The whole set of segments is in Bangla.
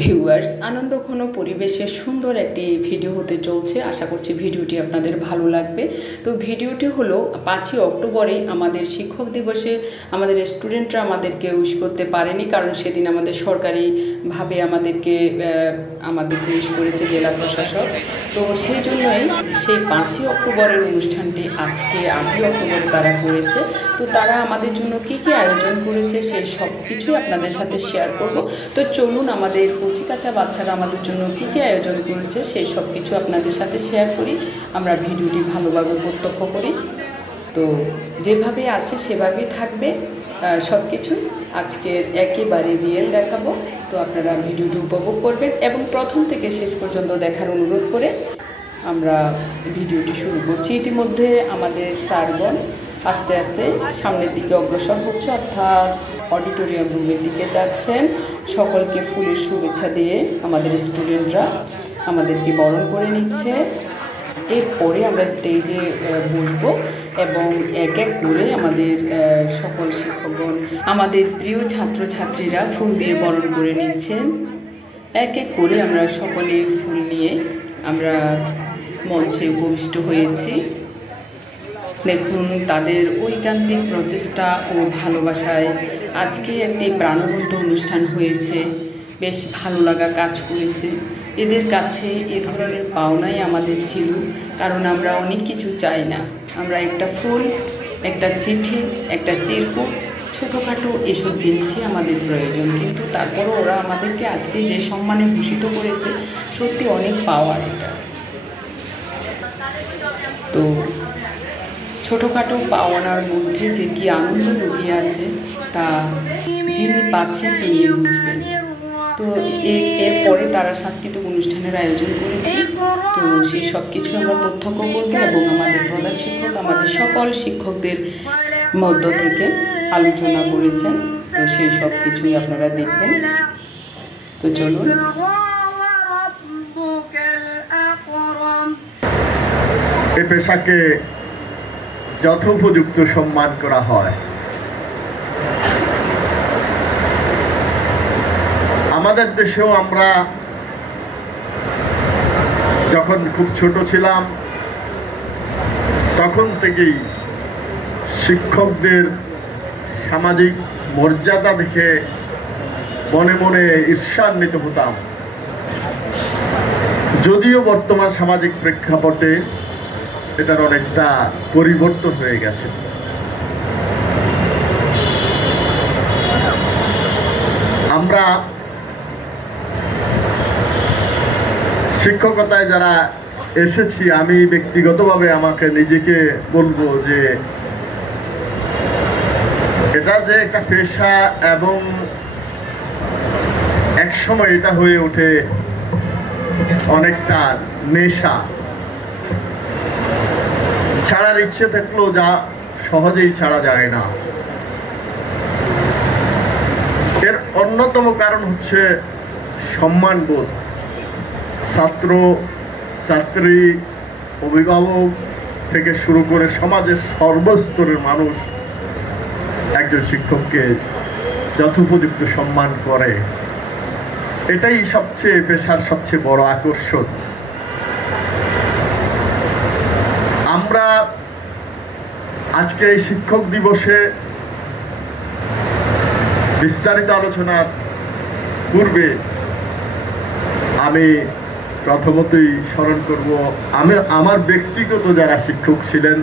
ভিউয়ার্স আনন্দঘন পরিবেশে সুন্দর একটি ভিডিও হতে চলছে। আশা করছি ভিডিওটি আপনাদের ভালো লাগবে। তো ভিডিওটি হলো পাঁচই অক্টোবরে আমাদের শিক্ষক দিবসে। আমাদের স্টুডেন্টরা আমাদেরকে উইশ করতে পারেনি, কারণ সেদিন আমাদের সরকারিভাবে আমাদেরকে আমাদেরকে উইশ করেছে জেলা প্রশাসক। তো সেই জন্যই সেই পাঁচই অক্টোবরের অনুষ্ঠানটি আজকে আটই অক্টোবরে তারা করেছে। তো তারা আমাদের জন্য কি কি আয়োজন করেছে সেই সব কিছুই আপনাদের সাথে শেয়ার করব। তো চলুন আমাদের কচিকাচা বাচ্চারা আমাদের জন্য কী কী আয়োজন করেছে সেই সব কিছু আপনাদের সাথে শেয়ার করি। আমরা ভিডিওটি ভালোভাবে প্রত্যক্ষ করি। তো যেভাবে আছে সেভাবেই থাকবে। সব কিছু আজকের একেবারে রিয়েল দেখাবো। তো আপনারা ভিডিওটি উপভোগ করবেন এবং প্রথম থেকে শেষ পর্যন্ত দেখার অনুরোধ করে আমরা ভিডিওটি শুরু করছি। ইতিমধ্যে আমাদের স্যারগণ আস্তে আস্তে সামনের দিকে অগ্রসর হচ্ছে, অর্থাৎ অডিটোরিয়াম রুমের দিকে যাচ্ছেন। সকলকে ফুলের শুভেচ্ছা দিয়ে আমাদের স্টুডেন্টরা আমাদেরকে বরণ করে নিচ্ছে। এরপরে আমরা স্টেজে বসবো এবং এক এক করে আমাদের সকল শিক্ষকগণ, আমাদের প্রিয় ছাত্রছাত্রীরা ফুল দিয়ে বরণ করে নিচ্ছেন। এক এক করে আমরা সকলে ফুল নিয়ে আমরা মঞ্চে উপবিষ্ট হয়েছি। দেখুন, তাদের ঐকান্তিক প্রচেষ্টা ও ভালোবাসায় আজকে একটি প্রাণবন্ত অনুষ্ঠান হয়েছে। বেশ ভালো লাগা কাজ করেছে। এদের কাছে এ ধরনের পাওনাই আমাদের ছিল, কারণ আমরা অনেক কিছু চাই না। আমরা একটা ফুল, একটা চিঠি, একটা চিরকুট ছোটোখাটো এসব জিনিসই আমাদের প্রয়োজন। কিন্তু তারপরও ওরা আমাদেরকে আজকে যে সম্মানে ভূষিত করেছে, সত্যি অনেক পাওয়ার এটা। তো ছোটোখাটো পাওয়ানার মধ্যে যে কি আনন্দ লুকিয়ে আছে তা যিনি পাচ্ছেন তিনি বুঝবেন। তো এরপরে তারা সাংস্কৃতিক অনুষ্ঠানের আয়োজন করেছে। তো সেই সব কিছু আমরা প্রত্যক্ষ করব এবং আমাদের প্রধান শিক্ষক, আমাদের সকল শিক্ষকদের মধ্য থেকে আলোচনা করেছেন। তো সেই সব কিছুই আপনারা দেখবেন। তো চলুন। এ পেশাকে যথোপযুক্ত সম্মান করা হয়। আমাদের দেশেও আমরা যখন খুব ছোট ছিলাম, তখন থেকেই শিক্ষকদের সামাজিক মর্যাদা দেখে মনে মনে ঈর্ষান্বিত হতাম। যদিও বর্তমান সামাজিক প্রেক্ষাপটে এটার অনেকটা পরিবর্তন হয়ে গেছে। আমরা শিক্ষকতায় যারা এসেছি, আমি ব্যক্তিগতভাবে আমাকে নিজেকে বলব যে এটা যে একটা পেশা এবং একসময় এটা হয়ে ওঠে অনেকটা নেশা। ছাড়ার ইচ্ছে থাকলেও যা সহজেই ছাড়া যায় না। এর অন্যতম কারণ হচ্ছে সম্মানবোধ। ছাত্র, ছাত্রী, অভিভাবক থেকে শুরু করে সমাজের সর্বস্তরের মানুষ একজন শিক্ষককে যথোপযুক্ত সম্মান করে। এটাই সবচেয়ে পেশার সবচেয়ে বড় আকর্ষণ। আমরা আজকে এই শিক্ষক দিবসে বিস্তারিত আলোচনার পূর্বে আমি প্রথমতই স্মরণ করব, আমি, আমার ব্যক্তিগত যারা শিক্ষক ছিলেন,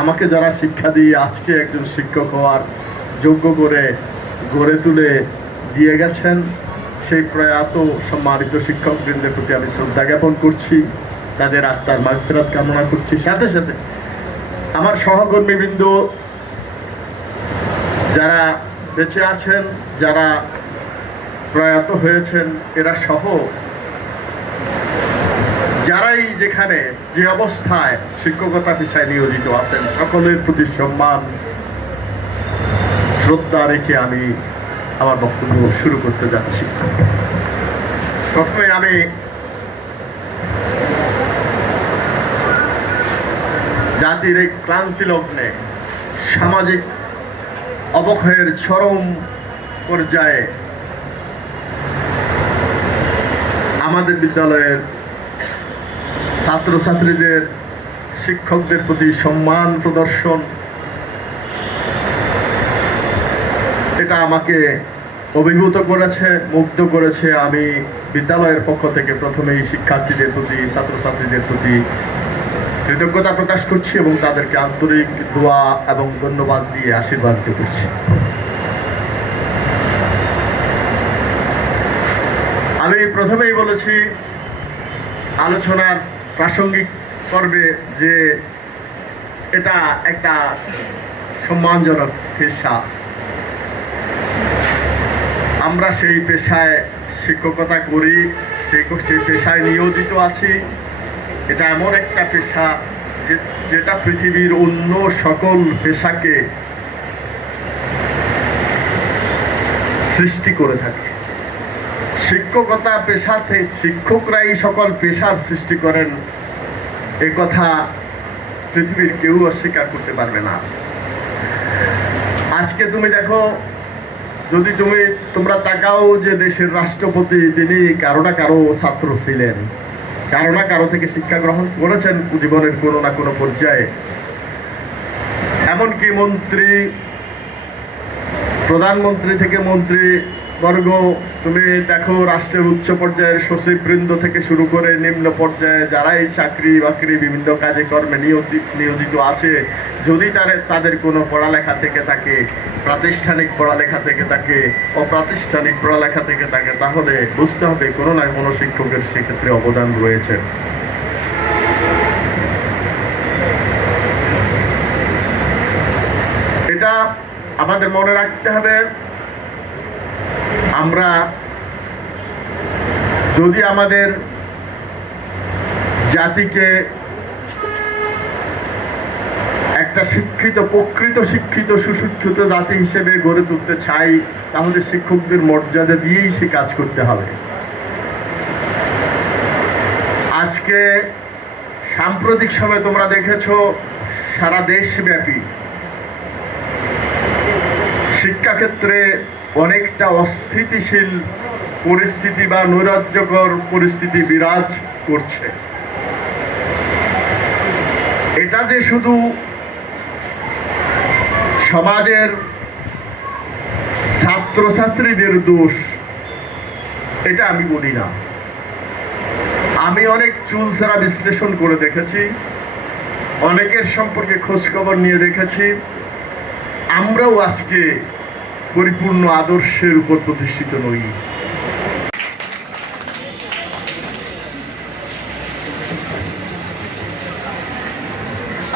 আমাকে যারা শিক্ষা দিয়ে আজকে একজন শিক্ষক হওয়ার যোগ্য করে গড়ে তুলে দিয়ে গেছেন, সেই প্রয়াত সম্মানিত শিক্ষকবৃন্দের প্রতি আমি শ্রদ্ধা জ্ঞাপন করছি, তাদের আত্মার মাগফেরাত কামনা করছি। সাথে সাথে আমার সহকর্মীবৃন্দ যারা বেঁচে আছেন, যারা প্রয়াত হয়েছেন, এরা সহ যারাই যেখানে যে অবস্থায় শিক্ষকতা পেশায় নিয়োজিত আছেন, সকলের প্রতি সম্মান, শ্রদ্ধা রেখে আমি আমার বক্তব্য শুরু করতে যাচ্ছি। প্রথমে আমি জাতির এই ক্লান্তি লগ্নে সামাজিক অবক্ষয়ের চরম পর্যায়ে আমাদের বিদ্যালয়ের ছাত্রছাত্রীদের, শিক্ষকদের প্রতি সম্মান, প্রদর্শন। এটা আমাকে অভিভূত করেছে, মুগ্ধ করেছে। আমি বিদ্যালয়ের পক্ষ থেকে প্রথমেই শিক্ষার্থীদের প্রতি, ছাত্রছাত্রীদের প্রতি কৃতজ্ঞতা প্রকাশ করছি এবং তাদেরকে আন্তরিক দোয়া এবং ধন্যবাদ দিয়ে আশীর্বাদ করছি। আমি প্রথমেই বলেছি, আলোচনার প্রাসঙ্গিক পর্বে যে এটা একটা সম্মানজনক পেশা আমরা সেই পেশায় শিক্ষকতা করি, সেই সেই পেশায় নিয়োজিত আছি। এটা এমন একটা পেশা যে, যেটা পৃথিবীর অন্য সকল পেশাকে সৃষ্টি করে থাকে। শিক্ষকতা পেশা থেকে শিক্ষকরাই সকল পেশার সৃষ্টি করেন, এ কথা পৃথিবীর কেউ অস্বীকার করতে পারবে না। আজকে তুমি দেখো, যদি তুমি, তোমরা তাকাও যে দেশের রাষ্ট্রপতি, তিনি কারও না কারও ছাত্র ছিলেন। কারও না কারও থেকে শিক্ষা গ্রহণ করেছেন জীবনের কোনো না কোনো পর্যায়ে। এমনকি মন্ত্রী, প্রধানমন্ত্রী থেকে মন্ত্রী বর্গ, তুমি দেখো রাষ্ট্রের উচ্চ পর্যায়ের সচিববৃন্দ থেকে শুরু করে নিম্ন পর্যায়ে যারাই চাকরি বাকরি, বিভিন্ন কাজে কর্মে নিয়োজিত নিয়োজিত আছে, যদি তার, তাদের কোনো পড়ালেখা থেকে থাকে, প্রাতিষ্ঠানিক পড়ালেখা থেকে থাকে, অপ্রাতিষ্ঠানিক পড়ালেখা থেকে থাকে, তাহলে বুঝতে হবে কোনো না কোনো শিক্ষকের সেক্ষেত্রে অবদান রয়েছে। এটা আমাদের মনে রাখতে হবে আমরা যদি আমাদের জাতিকে একটা শিক্ষিত, প্রকৃত শিক্ষিত, সুশিক্ষিত জাতি হিসেবে গড়ে তুলতে চাই, তাহলে শিক্ষকদের মর্যাদা দিয়েই সে কাজ করতে হবে। আজকে সাম্প্রতিক সময়ে তোমরা দেখেছ, সারা দেশব্যাপী শিক্ষাক্ষেত্রে অনেকটা অস্থিতিশীল পরিস্থিতি বা নৈরাজ্যকর পরিস্থিতি বিরাজ করছে। এটা যে শুধু সমাজের ছাত্রছাত্রীদের দোষ, এটা আমি বলি না। আমি অনেক চুলসেরা বিশ্লেষণ করে দেখেছি, অনেকের সম্পর্কে খোঁজখবর নিয়ে দেখেছি। আমরাও আজকে পরিপূর্ণ আদর্শের উপর প্রতিষ্ঠিত নই।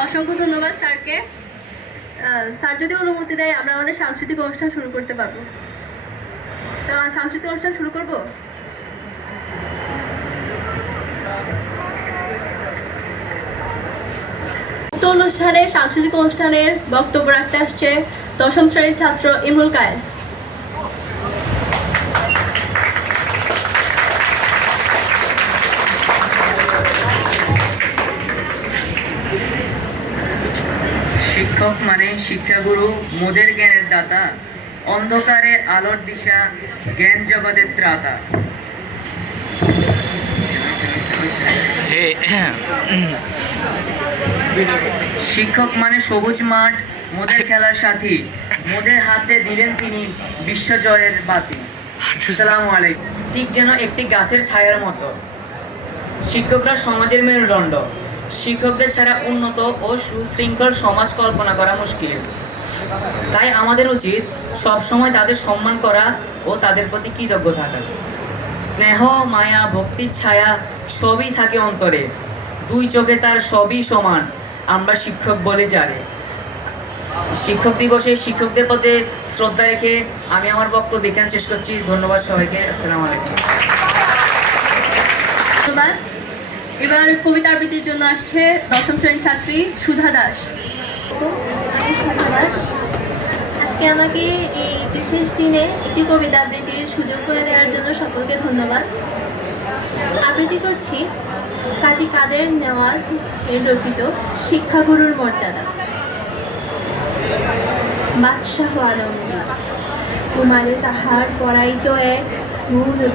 অসংখ্য ধন্যবাদ স্যারকে। স্যার যদি অনুমতি দেয়, আমরা আমাদের সাংস্কৃতিক অনুষ্ঠান শুরু করতে পারব। স্যার, আমরা সাংস্কৃতিক অনুষ্ঠান শুরু করব? অনুষ্ঠানে, সাংস্কৃতিক অনুষ্ঠানের বক্তব্য রাখতে আসছে দশম শ্রেণির ছাত্র ইমরুল কায়েস। শিক্ষক মানে শিক্ষাগুরু, মোদের জ্ঞানের দাতা, অন্ধকারে আলোর দিশা, জ্ঞান জগতের ত্রাতা। শিক্ষক মানে সবুজ মাঠ মোদের খেলার সাথী। মোদের হাতে দিলেন তিনি বিশ্বজয়ের বাতি। আসসালামু আলাইকুম। ঠিক যেন একটি গাছের ছায়ার মতো। শিক্ষকরা সমাজের মেরুদণ্ড। শিক্ষকদের ছাড়া উন্নত ও সুশৃঙ্খল সমাজ কল্পনা করা মুশকিল। তাই আমাদের উচিত সবসময় তাদের সম্মান করা ও তাদের প্রতি কৃতজ্ঞ থাকা। স্নেহ, মায়া, ভক্তির ছায়া সবই থাকে অন্তরে। দুই চোখে তার সবই সমান। আমরা শিক্ষক বলে জানি। শিক্ষক দিবসে শিক্ষকদের প্রতি শ্রদ্ধা রেখে আমি আমার বক্তব্য এখানে শেষ করছি। ধন্যবাদ সবাইকে। আসসালামু আলাইকুম। ধন্যবাদ। এবার কবিতা আবৃত্তির জন্য আসছে দশম শ্রেণির ছাত্রী সুধা দাস সুধা দাস। আজকে আমাকে এই বিশেষ দিনে একটি কবিতা আবৃত্তির সুযোগ করে দেওয়ার জন্য সকলকে ধন্যবাদ। আবৃত্তি করছি কাজী কাদের নেওয়াজ এর রচিত শিক্ষাগুরুর মর্যাদা। বাদশাহ আলমগীর কুমারে তাহার পরাইত এক মন্দির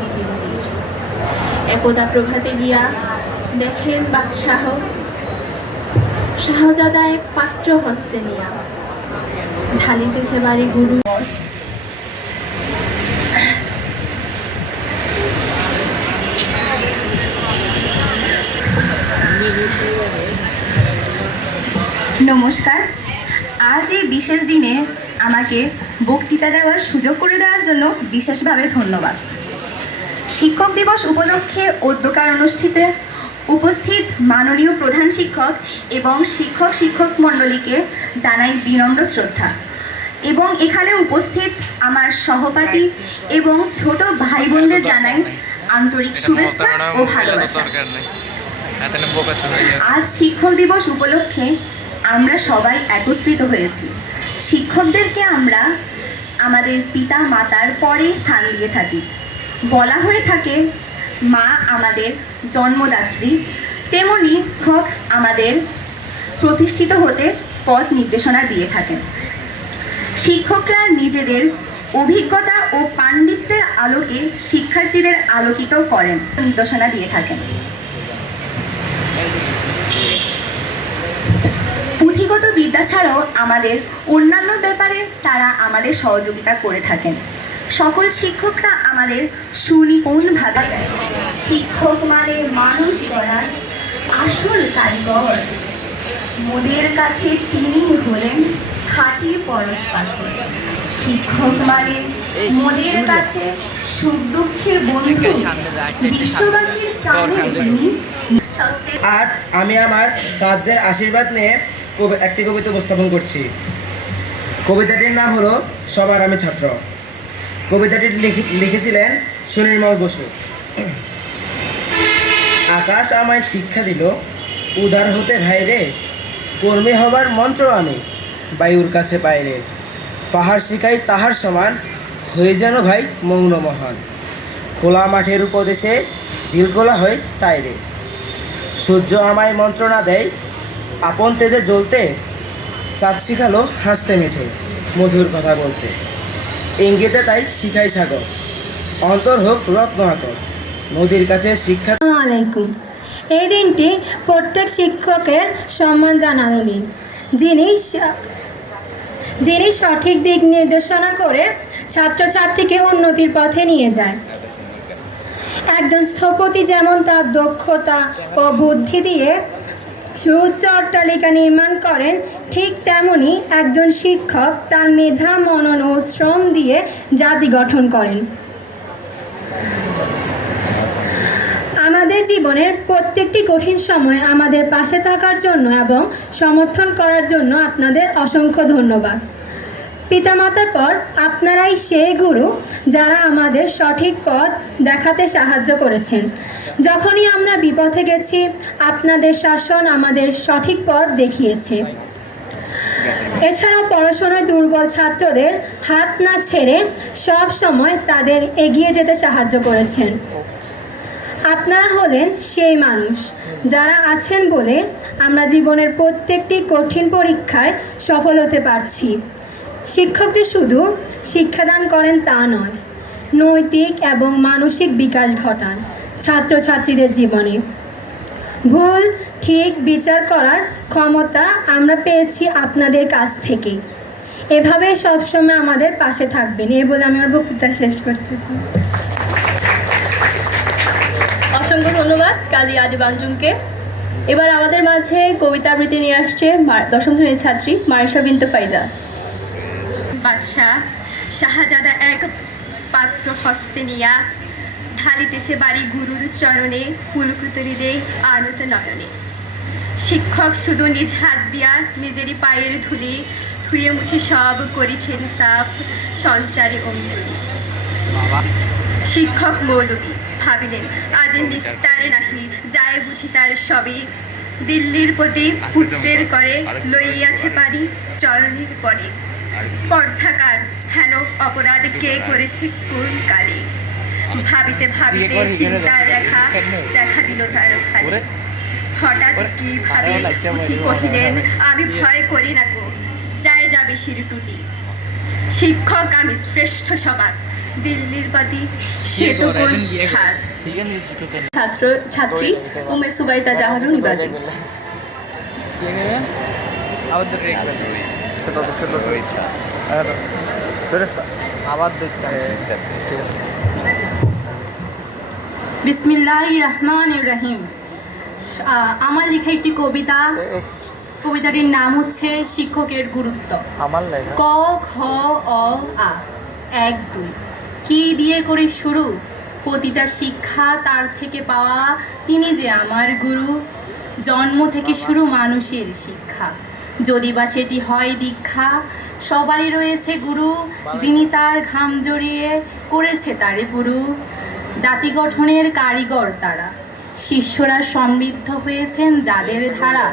একদা প্রভাতে গিয়া দেখেন বাদশাহ। শাহজাদা এক পাত্র হস্তে নিয়া। ঢালিতেছে বাড়ি গুরু। নমস্কার। বিশেষ দিনে আমাকে বক্তৃতা দেওয়ার সুযোগ করে দেওয়ার জন্য বিশেষভাবে ধন্যবাদ। শিক্ষক দিবস উপলক্ষে অধ্যকার অনুষ্ঠিতে উপস্থিত মাননীয় প্রধান শিক্ষক এবং শিক্ষক শিক্ষক মণ্ডলীকে জানাই বিনম্র শ্রদ্ধা এবং এখানে উপস্থিত আমার সহপাঠী এবং ছোট ভাই বোনদের জানাই আন্তরিক শুভেচ্ছা ও ভালোবাসা। আজ শিক্ষক দিবস উপলক্ষে আমরা সবাই একত্রিত হয়েছি। শিক্ষকদেরকে আমরা আমাদের পিতা মাতার পরে স্থান দিয়ে থাকি। বলা হয়ে থাকে, মা আমাদের জন্মদাত্রী, তেমনি শিক্ষক আমাদের প্রতিষ্ঠিত হতে পথ নির্দেশনা দিয়ে থাকেন। শিক্ষকরা নিজেদের অভিজ্ঞতা ও পাণ্ডিত্যের আলোকে শিক্ষার্থীদের আলোকিত করেন। নির্দেশনা দিয়ে থাকেন। পুঁথিগত বিদ্যা ছাড়াও আমাদের অন্যান্য ব্যাপারে তারা আমাদের সহযোগিতা করে থাকেন। সকল শিক্ষকরা আমাদের সুনিপুণ ভাবে শিক্ষক মানে মানুষ গড়ার আসল কারিগর। মোদের কাছে তিনি হলেন খাঁটি পরশ শিক্ষক মানে মোদের কাছে সুখ দুঃখের বন্ধু বিশ্ববাসীর তিনি আজ আমি আমার সাদদের আশীর্বাদ নিয়ে কবি- একটি কবিতা উপস্থাপন করছি। কবিতাটির নাম হলো সবার আমি ছাত্র। কবিতাটি লিখি- লিখেছিলেন সুনির্মল বসু। আকাশ আমায় শিক্ষা দিল উদার হতে ভাইরে কর্মী হবার মন্ত্র আমি বায়ুর কাছে পাইরে। পাহাড় শিখাই তাহার সমান হয়ে যেন ভাই মৌন মহান। খোলা মাঠের উপদেশে দিলগোলা হয় তাইরে সূর্য আমায় মন্ত্রণা দেয়, আপন তেজে জ্বলতে, চাঁদ শিখালো হাসতে মেঠে, মধুর কথা বলতে। ইঙ্গিতে তাই শিখাই সাগর, অন্তর হোক রত্ন নদীর কাছে শিক্ষা এই দিনটি প্রত্যেক শিক্ষকের সম্মান জানানো দিন যিনি যিনি সঠিক দিক নির্দেশনা করে ছাত্রছাত্রীকে উন্নতির পথে নিয়ে যায়। একজন স্থপতি যেমন তার দক্ষতা ও বুদ্ধি দিয়ে সুউচ্চ অট্টালিকা নির্মাণ করেন, ঠিক তেমনি একজন শিক্ষক তার মেধা, মনন ও শ্রম দিয়ে জাতি গঠন করেন। আমাদের জীবনের প্রত্যেকটি কঠিন সময় আমাদের পাশে থাকার জন্য এবং সমর্থন করার জন্য আপনাদের অসংখ্য ধন্যবাদ। পিতামাতার পর আপনারাই সেই গুরু যারা আমাদের সঠিক পথ দেখাতে সাহায্য করেছেন। যখনই আমরা বিপথে গেছি, আপনাদের শাসন আমাদের সঠিক পথ দেখিয়েছে। এছাড়াও পড়াশোনায় দুর্বল ছাত্রদের হাত না ছেড়ে সব সময় তাদের এগিয়ে যেতে সাহায্য করেছেন। আপনারা হলেন সেই মানুষ। যারা আছেন বলে আমরা জীবনের প্রত্যেকটি কঠিন পরীক্ষায় সফল হতে পারছি। শিক্ষক যে শুধু শিক্ষাদান করেন তা নয়, নৈতিক এবং মানসিক বিকাশ ঘটান ছাত্রছাত্রীদের জীবনে। ভুল, ঠিক বিচার করার ক্ষমতা আমরা পেয়েছি আপনাদের কাছ থেকে। এভাবে সবসময় আমাদের পাশে থাকবেন। এই বলে আমি আমার বক্তৃতা শেষ করছি অসংখ্য ধন্যবাদ কাজী আদিব বাঞ্জুমকে এবার আমাদের মাঝে কবিতা আবৃত্তি নিয়ে আসছে দশম শ্রেণির ছাত্রী মারিশা বিনতে ফাইজা। বাদশাহ শাহজাদা এক পাত্র হস্তে নিয়া ঢালিতেছে বাড়ি গুরুর চরণে পুলকুতরি দে আনত নয়নে। শিক্ষক শুধু নিজ হাত দিয়া নিজেরই পায়ের ধুলি ধুয়ে মুছে সব করেছেন সাফ সঞ্চারে অঙ্গুলি। শিক্ষক মৌলবী ভাবিলেন আজ নিস্তার নাহি যায় বুঝি তার সবই দিল্লির প্রতি পুত্রের করে লইয়াছে পারি চরণের পরে। স্পর্ধাকার হেন অপরাধ কে করেছে কোন কালে? ভাবিতে ভাবিতে চিন্তার রেখা দেখা দিল তার খালি। হঠাৎ কি ভাবে পুঁথি কহিলেন আমি ভয় করি না গো যায় যাবে শিরটুটি। শিক্ষক আমি শ্রেষ্ঠ সবার। দিল্লির বাতি সে তো ছাড়। ছাত্র ছাত্রী উমে সুবাইতা জাহারুল ইবাদি সেটা তো সেটা আবার দেখতে ঠিক আছে। বিসমিল্লাহ রহমান রহিম। আমার লেখা একটি কবিতা। কবিতাটির নাম হচ্ছে শিক্ষকের গুরুত্ব। আমার ক খ অ আ। এক দুই। কি দিয়ে করি শুরু? প্রতিটা শিক্ষা তার থেকে পাওয়া তিনি যে আমার গুরু। জন্ম থেকে শুরু মানুষের শিক্ষা। যদি বা সেটি হয় দীক্ষা, সবারই রয়েছে গুরু, যিনি তার ঘাম জড়িয়ে করেছে তারে পুরু। জাতি গঠনের কারিগর তারা। শিষ্যরা সমৃদ্ধ হয়েছেন যাদের ধারা।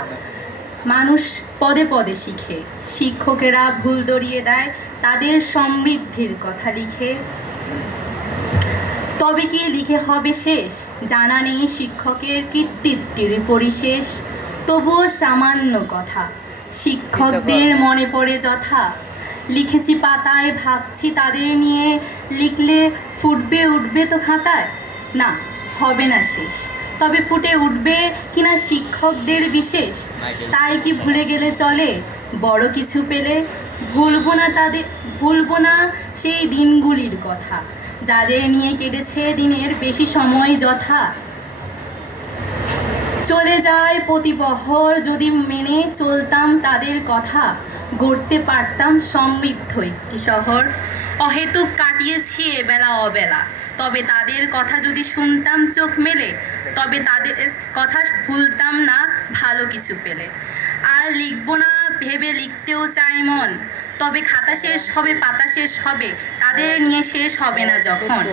মানুষ পদে পদে শিখে। শিক্ষকেরা ভুল দরিয়ে দেয়, তাদের সমৃদ্ধির কথা লিখে। তবে কি লিখে হবে শেষ? জানা নেই শিক্ষকের কৃতিত্বের পরিশেষ। তবুও সামান্য কথা শিক্ষকদের মনে পড়ে যথা। লিখেছি পাতায় ভাবছি তাদের নিয়ে। লিখলে ফুটবে উঠবে তো খাতায়? না হবে না শেষ। তবে ফুটে উঠবে কিনা শিক্ষকদের বিশেষ? তাই কি ভুলে গেলে চলে? বড় কিছু পেলে? ভুলবো না তাদের ভুলবো না সেই দিনগুলির কথা। যাদের নিয়ে কেটেছে দিনের বেশি সময় যথা। চলে যায় প্রতিবহর, যদি মেনে চলতাম তাদের কথা, গড়তে পারতাম সমৃদ্ধ একটি শহর। অহেতুক কাটিয়েছি এবেলা অবেলা, তবে তাদের কথা যদি শুনতাম চোখ মেলে, তবে তাদের কথা ভুলতাম না ভালো কিছু পেলে। আর লিখব না, ভেবে লিখতেও চাই মন, তবে খাতা শেষ হবে, পাতা শেষ হবে তাদের নিয়ে শেষ হবে না যখন।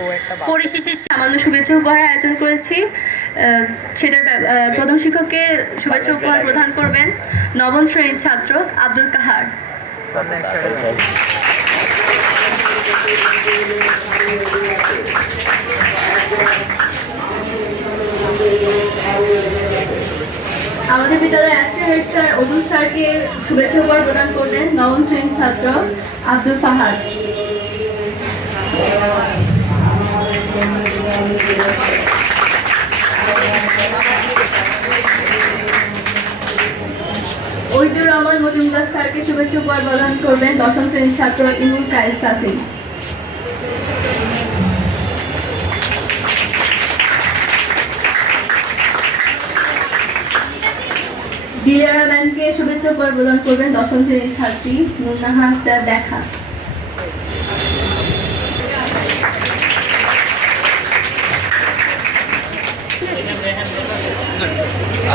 পরিশেষে সামান্য শুভেচ্ছা উপহার আয়োজন করেছি। সেটার প্রথম শিক্ষককে শুভেচ্ছা উপহার প্রদান করবেন নবম শ্রেণির ছাত্র আব্দুল কাহার। আমাদের বিদ্যালয়ের অ্যাসিস্ট্যান্ট হেড স্যার অদুল স্যারকে শুভেচ্ছা উপহার প্রদান করবেন নবম শ্রেণির ছাত্র আব্দুল ফাহাদ ওইদুর রহমান মজুমদার স্যারকে শুভেচ্ছা প্রদান করবেন দশম শ্রেণির ছাত্র ইমুল কায়েস দিয়ারা ম্যামকে শুভেচ্ছা প্রদান করবেন দশম শ্রেণির ছাত্রী মুন্নাহার দেখা।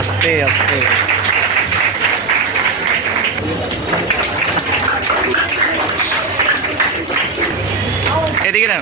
আস্তে আস্তে। এদিকে না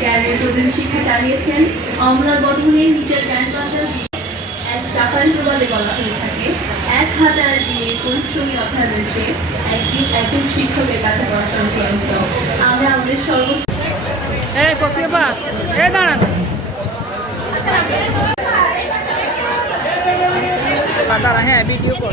জ্ঞানের প্রবীণ শিক্ষা চালিয়েছেন অমলা বধনে নিজের জ্ঞান এক জাপানি প্রবাদে বলা হয়ে থাকে। এক হাজার দিনের পরিশ্রমী অধ্যাদেশে একদিন একজন শিক্ষকের কাছে পড়াশোনা চূড়ান্ত আমরা আমাদের সর্বোচ্চ দাঁড়া হ্যাঁ ভিডিও কর।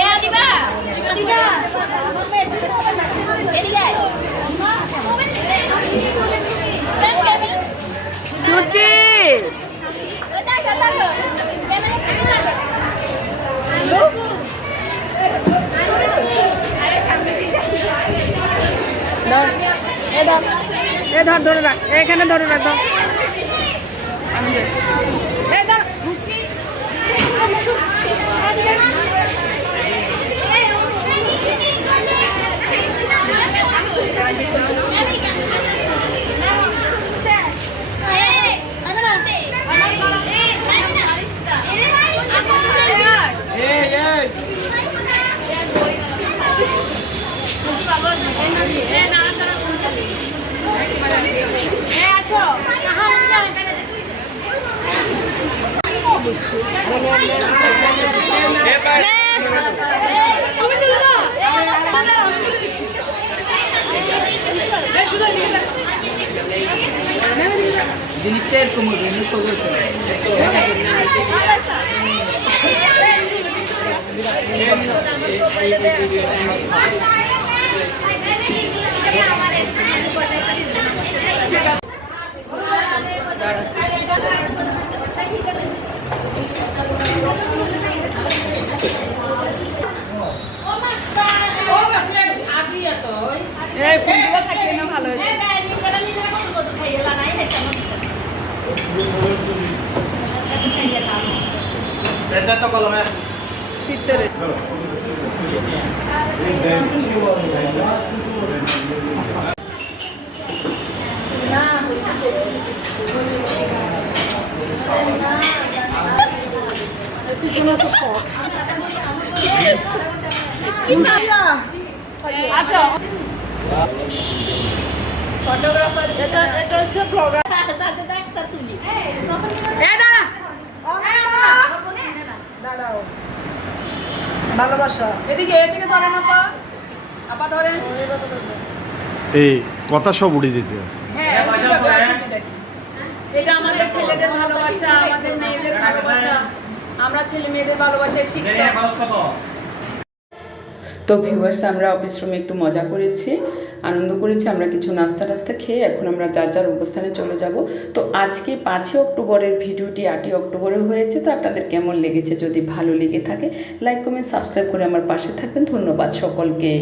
এ আদিবা আদিবা এদিকে আয়। চুচি ওই দেখো, দেখো। ক্যামেরা দিকে দেখো। এ ধর ধর ধরে রাখ। এখানে ধরে রাখ দাও এই ধর এই, ক্যামেরা দে। এই, ক্যামেরা। জিনিসটা এরকম হবে সবুজ এই ফুলগুলো থাকলে না ভালো হয়েছে শীতের আসো ফটোগ্রাফার এটা এটা হচ্ছে প্রোগ্রাম দাঁড়াও ভালোবাসা এদিকে এদিকে এই, কথা সব উড়ে যেতে আছে। হ্যাঁ এদিকে যাবে, অসুবিধা কি? এটা আমাদের ছেলেদের ভালোবাসা, আমাদের মেয়েদের ভালোবাসা। আমরা ছেলে মেয়েদের ভালোবাসায় শিখতাম তো ভিউয়ার্স আমরা অফিস রুমে একটু মজা করেছি, আনন্দ করেছি, আমরা কিছু নাস্তা টাস্তা খেয়ে এখন আমরা যার যার অবস্থানে চলে যাব। তো আজকে পাঁচই অক্টোবরের ভিডিওটি আটই অক্টোবরে হয়েছে, তো আপনাদের কেমন লেগেছে? যদি ভালো লেগে থাকে লাইক কমেন্ট সাবস্ক্রাইব করে আমার পাশে থাকবেন। ধন্যবাদ সকলকে।